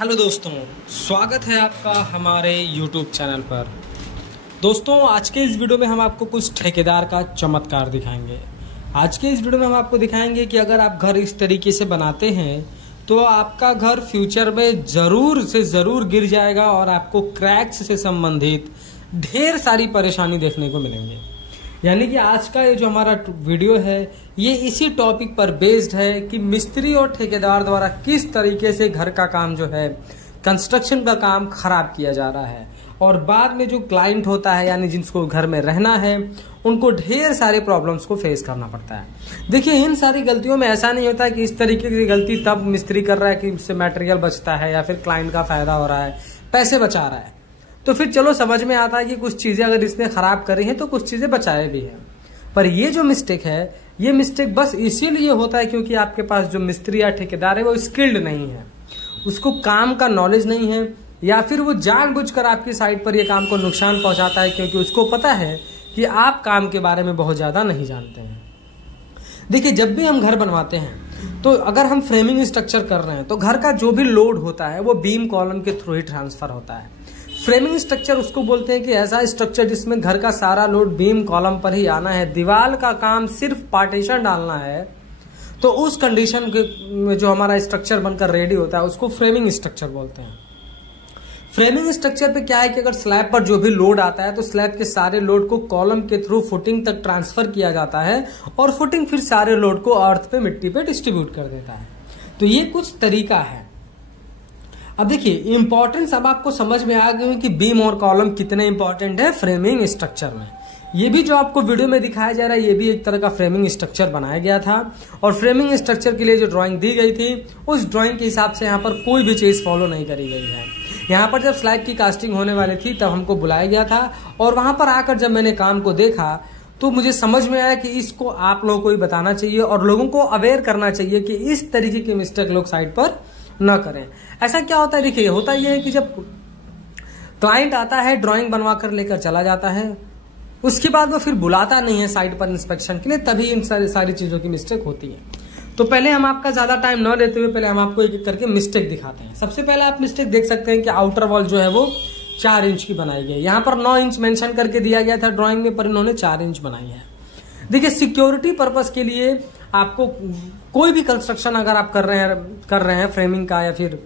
Hello दोस्तों, स्वागत है आपका हमारे YouTube चैनल पर। दोस्तों, आज के इस वीडियो में हम आपको कुछ ठेकेदार का चमत्कार दिखाएंगे। आज के इस वीडियो में हम आपको दिखाएंगे कि अगर आप घर इस तरीके से बनाते हैं तो आपका घर फ्यूचर में ज़रूर से ज़रूर गिर जाएगा और आपको क्रैक्स से संबंधित ढेर सारी परेशानी देखने को मिलेंगे। यानी कि आज का ये जो हमारा वीडियो है ये इसी टॉपिक पर बेस्ड है कि मिस्त्री और ठेकेदार द्वारा किस तरीके से घर का काम जो है, कंस्ट्रक्शन का काम खराब किया जा रहा है और बाद में जो क्लाइंट होता है यानी जिनको घर में रहना है उनको ढेर सारे प्रॉब्लम्स को फेस करना पड़ता है। देखिए, इन सारी गलतियों में ऐसा नहीं होता कि इस तरीके की गलती तब मिस्त्री कर रहा है कि उससे मटेरियल बचता है या फिर क्लाइंट का फायदा हो रहा है, पैसे बचा रहा है, तो फिर चलो समझ में आता है कि कुछ चीजें अगर इसने खराब करी हैं तो कुछ चीजें बचाए भी हैं। पर ये जो मिस्टेक है, ये मिस्टेक बस इसीलिए होता है क्योंकि आपके पास जो मिस्त्री या ठेकेदार है वो स्किल्ड नहीं है, उसको काम का नॉलेज नहीं है, या फिर वो जानबूझकर आपकी साइड पर ये काम को नुकसान पहुंचाता है क्योंकि उसको पता है कि आप काम के बारे में बहुत ज्यादा नहीं जानते हैं। देखिए, जब भी हम घर बनवाते हैं तो अगर हम फ्रेमिंग स्ट्रक्चर कर रहे हैं तो घर का जो भी लोड होता है वो बीम कॉलम के थ्रू ही ट्रांसफर होता है। फ्रेमिंग स्ट्रक्चर उसको बोलते हैं कि ऐसा स्ट्रक्चर जिसमें घर का सारा लोड बीम कॉलम पर ही आना है, दीवार का काम सिर्फ पार्टीशन डालना है, तो उस कंडीशन में जो हमारा स्ट्रक्चर बनकर रेडी होता है उसको फ्रेमिंग स्ट्रक्चर बोलते हैं। फ्रेमिंग स्ट्रक्चर पे क्या है कि अगर स्लैब पर जो भी लोड आता है तो स्लैब के सारे लोड को कॉलम के थ्रू फुटिंग तक ट्रांसफर किया जाता है और फुटिंग फिर सारे लोड को अर्थ पे, मिट्टी पे डिस्ट्रीब्यूट कर देता है। तो ये कुछ तरीका है। अब देखिए, इंपॉर्टेंस अब आपको समझ में आ गई कि बीम और कॉलम कितने इंपॉर्टेंट है फ्रेमिंग स्ट्रक्चर में। ये भी जो आपको वीडियो में दिखाया जा रहा है ये भी एक तरह का फ्रेमिंग स्ट्रक्चर बनाया गया था और फ्रेमिंग स्ट्रक्चर के लिए जो ड्राइंग दी गई थी उस ड्राइंग के हिसाब से यहाँ पर कोई भी चीज फॉलो नहीं करी गई है। यहाँ पर जब स्लैब की कास्टिंग होने वाली थी तब हमको बुलाया गया था और वहां पर आकर जब मैंने काम को देखा तो मुझे समझ में आया कि इसको आप लोगों को ही बताना चाहिए और लोगों को अवेयर करना चाहिए कि इस तरीके की मिस्टेक लोग साइड पर न करें। ऐसा क्या होता है, देखिए होता यह है कि जब क्लाइंट आता है ड्राइंग बनवा कर लेकर चला जाता है, उसके बाद वो फिर बुलाता नहीं है साइट पर इंस्पेक्शन के लिए, तभी इन सारी चीजों की मिस्टेक होती है। तो पहले हम आपका ज्यादा टाइम न लेते हुए पहले हम आपको एक एक करके मिस्टेक दिखाते हैं। सबसे पहले आप मिस्टेक देख सकते हैं कि आउटर वॉल जो है वो 4 इंच की बनाई गई है। यहाँ पर 9 इंच मेंशन करके दिया गया था ड्राइंग में, पर इन्होंने 4 इंच बनाई है। देखिए, सिक्योरिटी पर्पस के लिए आपको कोई भी कंस्ट्रक्शन अगर आप कर रहे हैं फ्रेमिंग का या फिर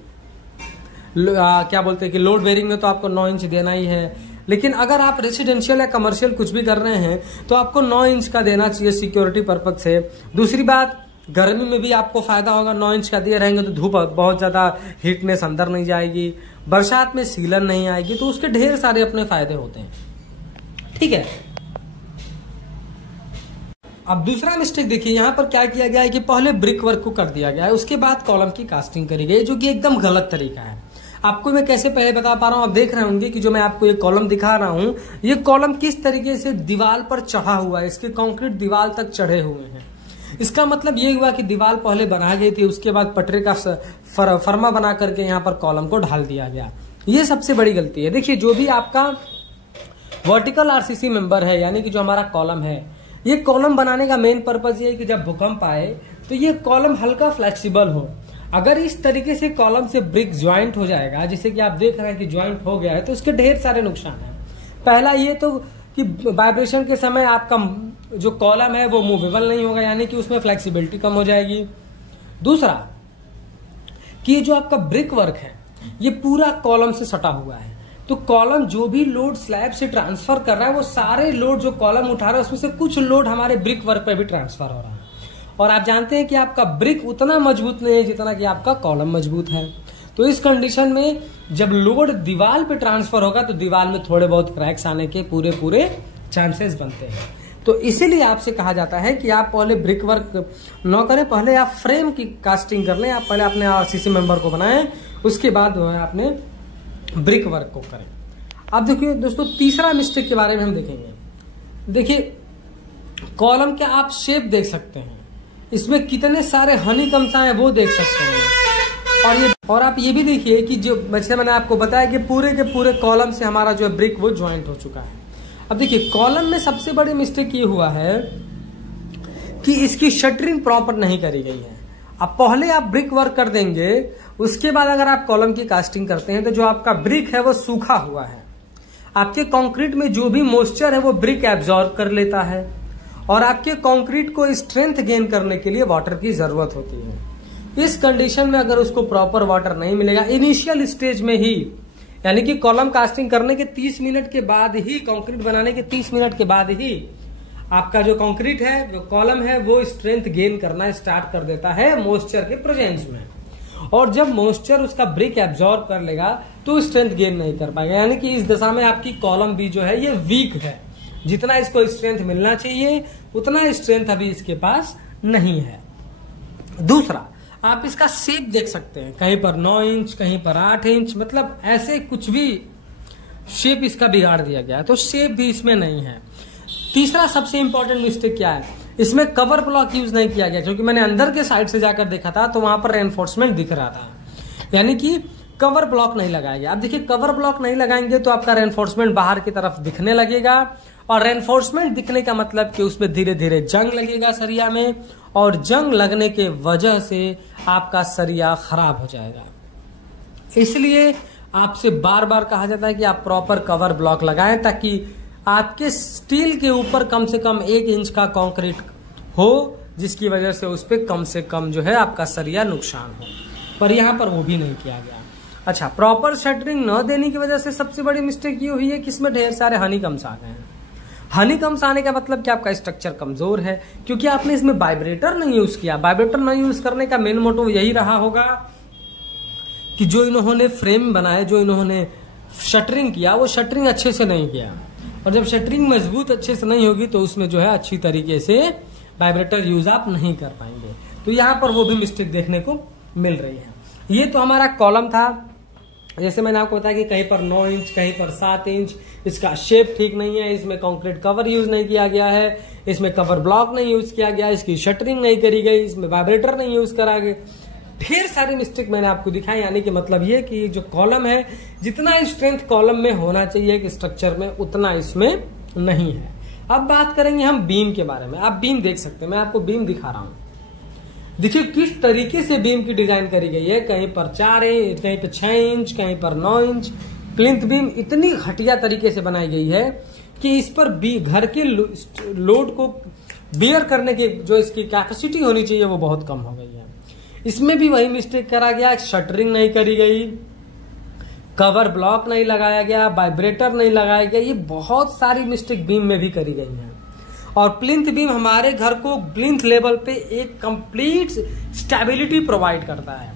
क्या बोलते हैं कि लोड बेरिंग में, तो आपको 9 इंच देना ही है। लेकिन अगर आप रेसिडेंशियल या कमर्शियल कुछ भी कर रहे हैं तो आपको 9 इंच का देना चाहिए सिक्योरिटी पर्पज से। दूसरी बात, गर्मी में भी आपको फायदा होगा, 9 इंच का दिए रहेंगे तो धूप बहुत ज्यादा हीटनेस अंदर नहीं जाएगी, बरसात में सीलन नहीं आएगी, तो उसके ढेर सारे अपने फायदे होते हैं। ठीक है। अब दूसरा मिस्टेक देखिए, यहाँ पर क्या किया गया है कि पहले ब्रिक वर्क को कर दिया गया है, उसके बाद कॉलम की कास्टिंग करी गई, जो कि एकदम गलत तरीका है। आपको मैं कैसे पहले बता पा रहा हूँ, आप देख रहे होंगे कि जो मैं आपको ये कॉलम दिखा रहा हूँ, ये कॉलम किस तरीके से दीवार पर चढ़ा हुआ है, इसके कंक्रीट दीवार तक चढ़े हुए हैं। इसका मतलब ये हुआ कि दीवार पहले बना गई थी, उसके बाद पटरे का फर्मा बना करके यहाँ पर कॉलम को ढाल दिया गया। ये सबसे बड़ी गलती है। देखिए, जो भी आपका वर्टिकल आरसीसी मेंबर है यानी कि जो हमारा कॉलम है, ये कॉलम बनाने का मेन पर्पज ये है कि जब भूकंप आए तो ये कॉलम हल्का फ्लेक्सिबल हो। अगर इस तरीके से कॉलम से ब्रिक ज्वाइंट हो जाएगा, जैसे कि आप देख रहे हैं कि ज्वाइंट हो गया है, तो उसके ढेर सारे नुकसान है। पहला ये तो कि वाइब्रेशन के समय आपका जो कॉलम है वो मूवेबल नहीं होगा, यानी कि उसमें फ्लेक्सिबिलिटी कम हो जाएगी। दूसरा कि जो आपका ब्रिक वर्क है ये पूरा कॉलम से सटा हुआ है, तो कॉलम जो भी लोड स्लैब से ट्रांसफर कर रहा है वो सारे लोड जो कॉलम उठा रहा है उसमें से कुछ लोड हमारे ब्रिक वर्क पे भी ट्रांसफर हो रहा है। और आप जानते हैं कि आपका ब्रिक उतना मजबूत नहीं है जितना कि आपका कॉलम मजबूत है। तो इस कंडीशन में जब लोड दीवार पे ट्रांसफर होगा तो दीवार में थोड़े बहुत क्रैक्स आने के पूरे चांसेस बनते हैं। तो इसीलिए आपसे कहा जाता है कि आप पहले ब्रिक वर्क न करें, पहले आप फ्रेम की कास्टिंग कर लें, आप पहले अपने आरसीसी मेंबर को बनाएं, उसके बाद जो है आपने ब्रिक वर्क को करें। अब देखिए दोस्तों, तीसरा मिस्टेक के बारे में हम देखेंगे। देखिए, कॉलम का आप शेप देख सकते हैं, इसमें कितने सारे हनीकम्स हैं वो देख सकते हैं। और आप ये भी देखिए कि जो जैसे मैंने आपको बताया कि पूरे के पूरे कॉलम से हमारा जो ब्रिक वो ज्वाइंट हो चुका है। अब देखिए, कॉलम में सबसे बड़ी मिस्टेक ये हुआ है कि इसकी शटरिंग प्रॉपर नहीं करी गई है। अब पहले आप ब्रिक वर्क कर देंगे उसके बाद अगर आप कॉलम की कास्टिंग करते हैं तो जो आपका ब्रिक है वो सूखा हुआ है। आपके कंक्रीट में जो भी मॉइस्चर है वो ब्रिक एब्जॉर्ब कर लेता है और आपके कंक्रीट को स्ट्रेंथ गेन करने के लिए वाटर की जरूरत होती है। इस कंडीशन में अगर उसको प्रॉपर वाटर नहीं मिलेगा इनिशियल स्टेज में ही, यानी कि कॉलम कास्टिंग करने के 30 मिनट के बाद ही, कंक्रीट बनाने के 30 मिनट के बाद ही आपका जो कंक्रीट है, जो कॉलम है, वो स्ट्रेंथ गेन करना स्टार्ट कर देता है मॉइस्चर के प्रेजेंस में। और जब मॉइस्चर उसका ब्रिक एब्जॉर्ब कर लेगा तो स्ट्रेंथ गेन नहीं कर पाएगा, यानी कि इस दशा में आपकी कॉलम भी जो है ये वीक है। जितना इसको स्ट्रेंथ मिलना चाहिए उतना स्ट्रेंथ अभी इसके पास नहीं है। दूसरा, आप इसका शेप देख सकते हैं, कहीं पर 9 इंच, कहीं पर 8 इंच, मतलब ऐसे कुछ भी शेप इसका बिगाड़ दिया गया है, तो शेप भी इसमें नहीं है। तीसरा सबसे इंपॉर्टेंट मिस्टेक क्या है, इसमें कवर ब्लॉक यूज नहीं किया गया, क्योंकि मैंने अंदर के साइड से जाकर देखा था तो वहां पर रेनफोर्समेंट दिख रहा था, यानी कि कवर ब्लॉक नहीं लगाया गया। अब देखिए, कवर ब्लॉक नहीं लगाएंगे तो आपका रेनफोर्समेंट बाहर की तरफ दिखने लगेगा, और रेनफोर्समेंट दिखने का मतलब कि उसमें धीरे धीरे जंग लगेगा सरिया में, और जंग लगने के वजह से आपका सरिया खराब हो जाएगा। इसलिए आपसे बार बार कहा जाता है कि आप प्रॉपर कवर ब्लॉक लगाएं, ताकि आपके स्टील के ऊपर कम से कम 1 इंच का कंक्रीट हो, जिसकी वजह से उस पर कम से कम जो है आपका सरिया नुकसान हो। पर यहाँ पर वो भी नहीं किया गया। अच्छा, प्रॉपर शटरिंग न देने की वजह से सबसे बड़ी मिस्टेक ये हुई है कि इसमें ढेर सारे हनीकम्स आ गए हैं। हनीकम्स आने का मतलब कि आपका स्ट्रक्चर कमजोर है, क्योंकि आपने इसमें वाइब्रेटर नहीं यूज किया। वाइब्रेटर नहीं यूज करने का मेन मोटिव यही रहा होगा कि जो इन्होंने फ्रेम बनाए, जो इन्होंने शटरिंग किया, वो शटरिंग अच्छे से नहीं किया, और जब शटरिंग मजबूत अच्छे से नहीं होगी तो उसमें जो है अच्छी तरीके से वाइब्रेटर यूज आप नहीं कर पाएंगे। तो यहाँ पर वो भी मिस्टेक देखने को मिल रही है। ये तो हमारा कॉलम था, जैसे मैंने आपको बताया कि कहीं पर 9 इंच, कहीं पर 7 इंच, इसका शेप ठीक नहीं है, इसमें कंक्रीट कवर यूज नहीं किया गया है, इसमें कवर ब्लॉक नहीं यूज किया गया, इसकी शटरिंग नहीं करी गई, इसमें वाइब्रेटर नहीं यूज करा गया। ढेर सारे मिस्टेक मैंने आपको दिखाए, यानी कि मतलब ये कि जो कॉलम है, जितना स्ट्रेंथ कॉलम में होना चाहिए कि स्ट्रक्चर में, उतना इसमें नहीं है। अब बात करेंगे हम बीम के बारे में। आप बीम देख सकते हैं, मैं आपको बीम दिखा रहा हूं। देखिए किस तरीके से बीम की डिजाइन करी गई है, कहीं पर 4 इंच, कहीं पर 6 इंच, कहीं पर 9 इंच। प्लिंथ बीम इतनी घटिया तरीके से बनाई गई है कि इस पर घर के लोड को बेयर करने की जो इसकी कैपेसिटी होनी चाहिए वो बहुत कम हो गई है। इसमें भी वही मिस्टेक करा गया, शटरिंग नहीं करी गई, कवर ब्लॉक नहीं लगाया गया, वाइब्रेटर नहीं लगाया गया। ये बहुत सारी मिस्टेक बीम में भी करी गई है। और प्लिंथ बीम हमारे घर को प्लिंथ लेवल पे एक कंप्लीट स्टेबिलिटी प्रोवाइड करता है,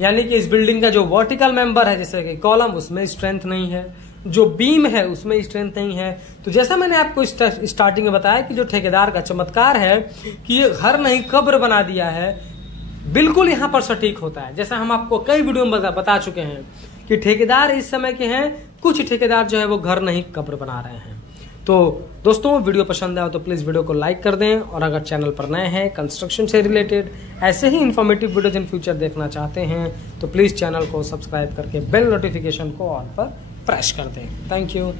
यानी कि इस बिल्डिंग का जो वर्टिकल मेंबर है, जैसे कि कॉलम, उसमें स्ट्रेंथ नहीं है, जो बीम है उसमें स्ट्रेंथ नहीं है। तो जैसा मैंने आपको स्टार्टिंग में बताया कि जो ठेकेदार का चमत्कार है कि ये घर नहीं कब्र बना दिया है, बिल्कुल यहाँ पर सटीक होता है। जैसा हम आपको कई वीडियो में बता चुके हैं कि ठेकेदार इस समय के हैं, कुछ ठेकेदार जो है वो घर नहीं कब्र बना रहे हैं। तो दोस्तों, वीडियो पसंद आया तो प्लीज वीडियो को लाइक कर दें, और अगर चैनल पर नए हैं, कंस्ट्रक्शन से रिलेटेड ऐसे ही इन्फॉर्मेटिव वीडियोज इन फ्यूचर देखना चाहते हैं तो प्लीज चैनल को सब्सक्राइब करके बेल नोटिफिकेशन को ऑल पर प्रेस कर दें। Thank you.